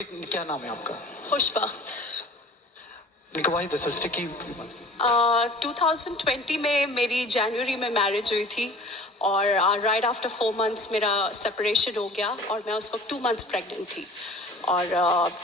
क्या नाम है आपका? खुशबख्त। निकवाई दसस्ते की 2020 में मेरी जनवरी में मैरिज हुई थी और राइट आफ्टर 4 months मेरा सेपरेशन हो गया और मैं उस वक्त 2 months प्रेग्नेंट थी और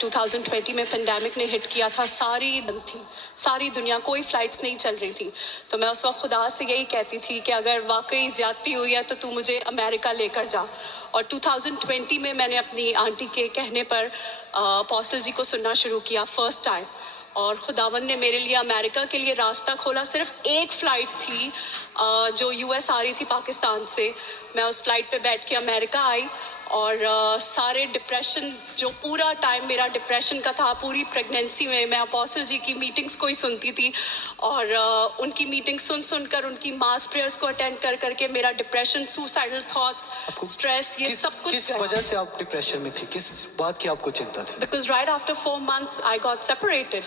2020 में पेंडेमिक ने हिट किया था। सारी दुनिया, कोई फ़्लाइट्स नहीं चल रही थी। तो मैं उस वक्त खुदा से यही कहती थी कि अगर वाकई ज़्यादती हुई है तो तू मुझे अमेरिका लेकर जा। और 2020 में मैंने अपनी आंटी के कहने पर अपोस्टल जी को सुनना शुरू किया फर्स्ट टाइम और खुदावन ने मेरे लिए अमेरिका के लिए रास्ता खोला। सिर्फ एक फ़्लाइट थी जो यूएस आ रही थी पाकिस्तान से। मैं उस फ्लाइट पे बैठ के अमेरिका आई और सारे डिप्रेशन, जो पूरा टाइम मेरा डिप्रेशन का था पूरी प्रेगनेंसी में, मैं अपोस्टल जी की मीटिंग्स को ही सुनती थी और उनकी मीटिंग सुनकर उनकी मास प्रेयर्स को अटेंड कर मेरा डिप्रेशन, सुसाइडल थॉट्स, स्ट्रेस, ये सब कुछ किस वजह से आप डिप्रेशन में थी? किस बात की आपको चिंता थी? Because right after 4 months I got separated.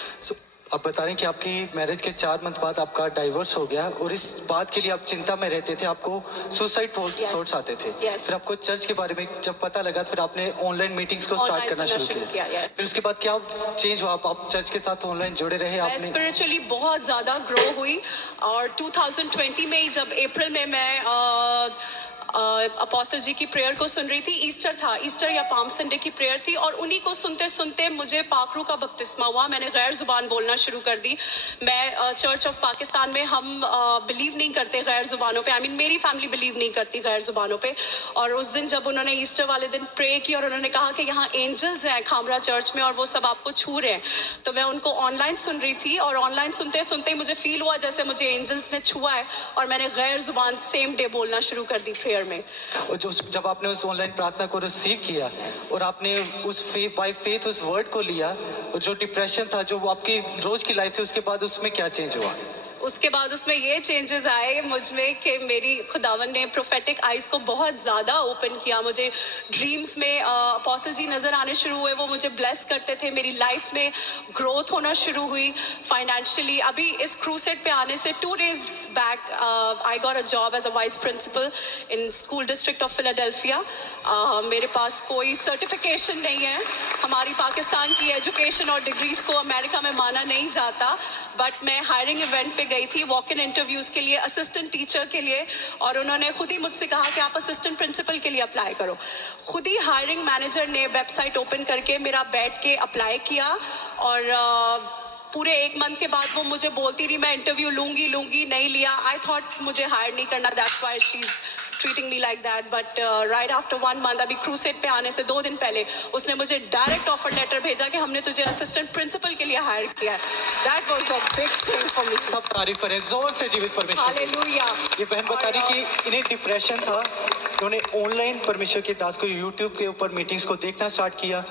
आप बता रहे हैं कि आपकी मैरिज के 4 मंथ बाद आपका डाइवोर्स हो गया और इस बात के लिए आप चिंता में रहते थे, आपको सुसाइड थॉट्स आते थे। फिर आपको चर्च के बारे में जब पता लगा फिर आपने ऑनलाइन मीटिंग्स को स्टार्ट करना शुरू किया। फिर उसके बाद क्या चेंज हुआ? आप चर्च के साथ ऑनलाइन जुड़े रहे? मैं स्पिरिचुअली बहुत ज़्यादा ग्रो हुई और 2020 में ही जब अप्रैल में मैं अपोस्टल जी की प्रेयर को सुन रही थी, ईस्टर या पाम संडे की प्रेयर थी और उन्हीं को सुनते सुनते मुझे पाखरू का बपतिस्मा हुआ। मैंने गैर ज़ुबान बोलना शुरू कर दी। मैं चर्च ऑफ पाकिस्तान में हम बिलीव नहीं करते गैर ज़ुबानों पे। मेरी फैमिली बिलीव नहीं करती गैर ज़ुबानों पे। और उस दिन जब उन्होंने ईस्टर वाले दिन प्रे किया और उन्होंने कहा कि यहाँ एंजल्स हैं खामरा चर्च में और वो सब आपको छू रहे हैं, तो मैं उनको ऑनलाइन सुन रही थी और ऑनलाइन सुनते सुनते मुझे फील हुआ जैसे मुझे एंजल्स ने छुआ है और मैंने गैर ज़ुबान सेम डे बोलना शुरू कर दी प्रेयर में। और जब आपने उस ऑनलाइन प्रार्थना को रिसीव किया और आपने उस बाय फेथ उस वर्ड को लिया और जो डिप्रेशन था, जो आपकी रोज की लाइफ थी, उसके बाद उसमें क्या चेंज हुआ? उसके बाद उसमें ये चेंजेस आए मुझ में कि मेरी खुदावन ने प्रोफेटिक आइज को बहुत ज़्यादा ओपन किया। मुझे ड्रीम्स में अपोस्टल जी नज़र आने शुरू हुए, वो मुझे ब्लेस करते थे। मेरी लाइफ में ग्रोथ होना शुरू हुई फाइनेंशियली। अभी इस क्रूसेड पे आने से 2 days back I got a job as a vice principal in school district of Philadelphia. मेरे पास कोई सर्टिफिकेशन नहीं है। हमारी पाकिस्तान की एजुकेशन और डिग्रीज को अमेरिका में माना नहीं जाता, बट मैं हायरिंग इवेंट पे गई थी वॉक इन इंटरव्यूज़ के लिए, असिस्टेंट टीचर के लिए, और उन्होंने खुद ही मुझसे कहा कि आप असिस्टेंट प्रिंसिपल के लिए अप्लाई करो। खुद ही हायरिंग मैनेजर ने वेबसाइट ओपन करके मेरा बैठ के अप्लाई किया और पूरे 1 month के बाद वो मुझे बोलती रही मैं इंटरव्यू लूँगी, नहीं लिया। आई थॉट मुझे हायर नहीं करना, that's why she is treating me like that. But right after 1 month, अभी क्रूसेड पे आने से 2 दिन पहले, उसने मुझे डायरेक्ट ऑफर लेटर भेजा कि हमने तुझे असिस्टेंट प्रिंसिपल के लिए हायर किया है। That was a big thing for me. सब तारीफ करें जोर से जीवित परमेश्वर। हालेलुया। ये बहन बता रही कि इन्हें डिप्रेशन था, उन्होंने ऑनलाइन परमेश्वर के दास को यूट्यूब के ऊपर मीटिंग्स को देखना स्टार्ट किया।